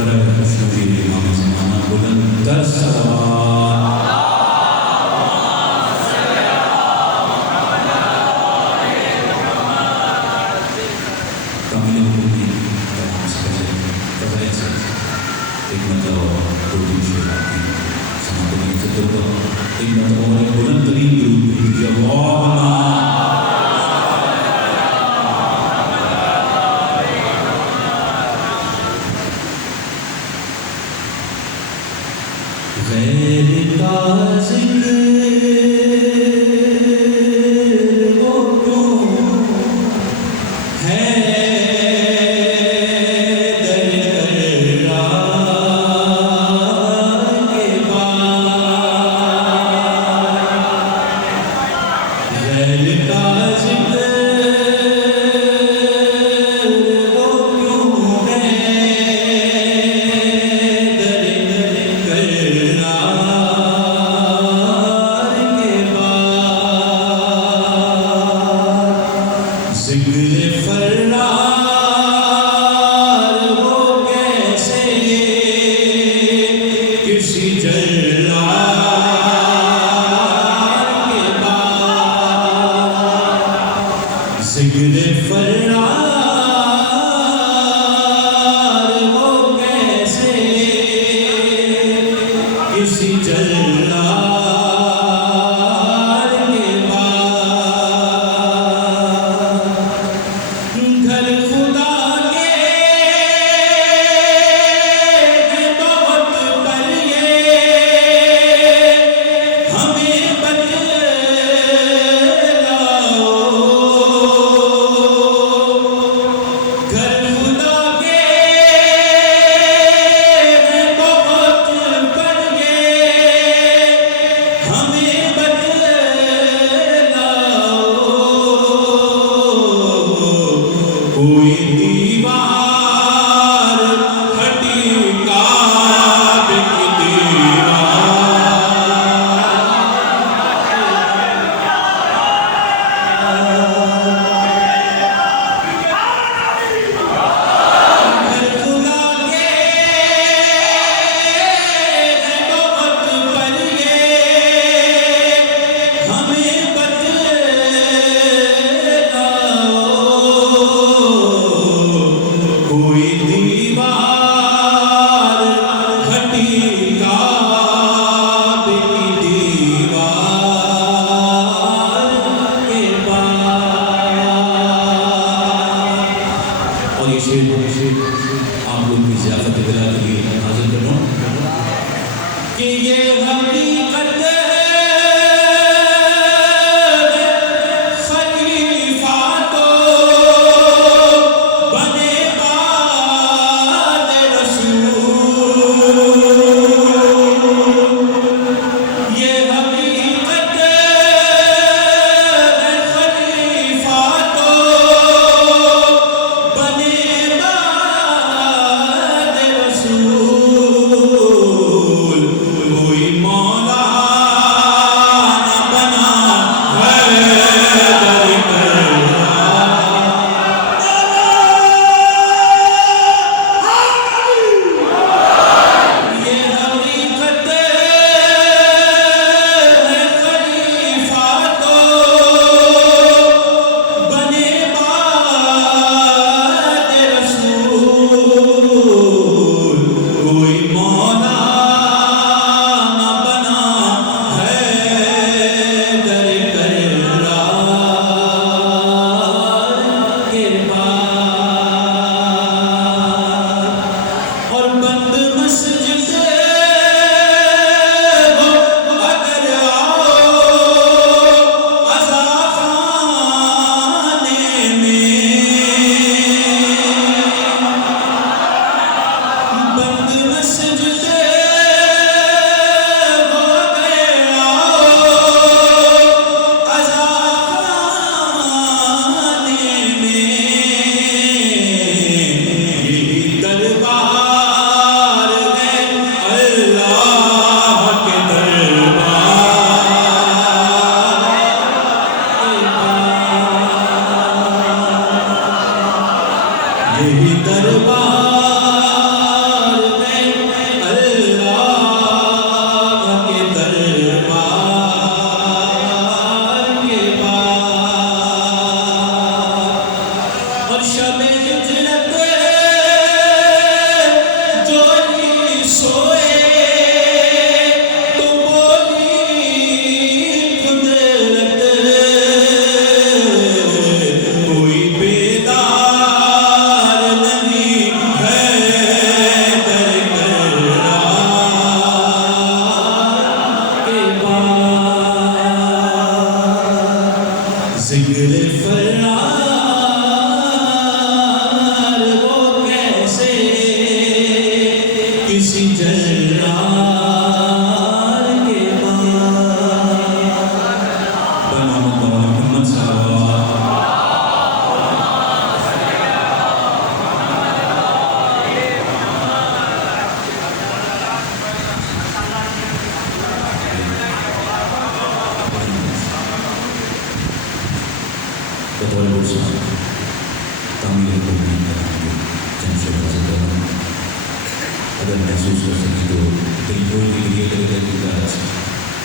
برائے خوشنودی امام زمانہ بلند تر صلوات کامل امید تمام سے پہلے قضائے سے ایک مرتبہ دو دن شہر سماعت کی عزت کو ایک مرتبہ اور ایک بلند ترین درود بھیجیے اللہم غیر کا ذکر وہ کیوں ہے یہی دربار اور شب ہجرت جو ہی سوئے تو بولی قدرت کوئی بیدار نہیں ہے در کرار کے بعد ذکر فرار وہ کیسے کسی جرار کے بعد محمد صلی اللہ بطور برسان امیرالمومنین کرام کے چند شعر ذکر ہوں اگر محسوس کر سکیں تو دل کو لیے کرے کی بات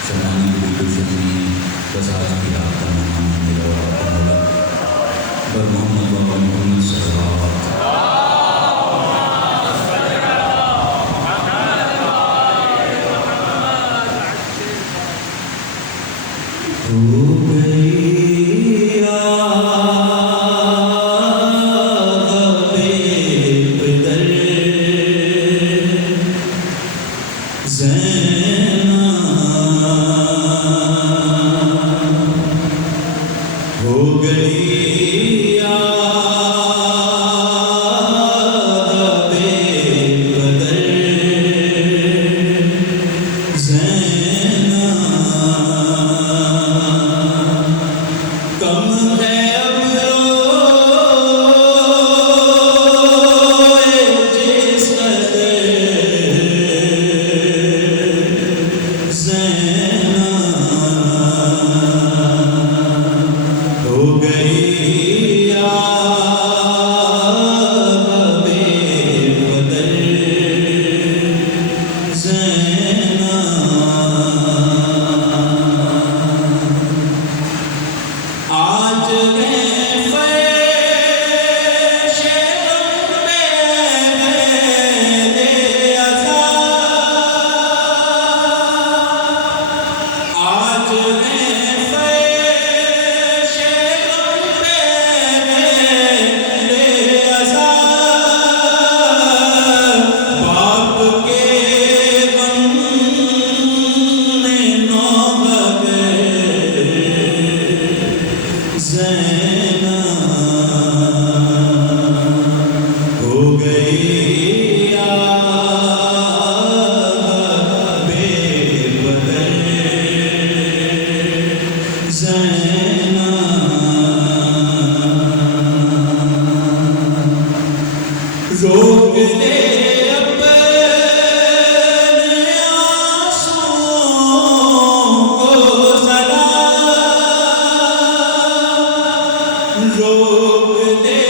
شرمانے کی بالکل شک نہیں ہے بس آج کی رات کا مہمان میرا اور آپ کا مولا پر محمد بابا محمد صلی اللہ علیہ وسلم ہو گئی ہو گئی روک دے اپنے آنسوؤں کو ذرا روک دے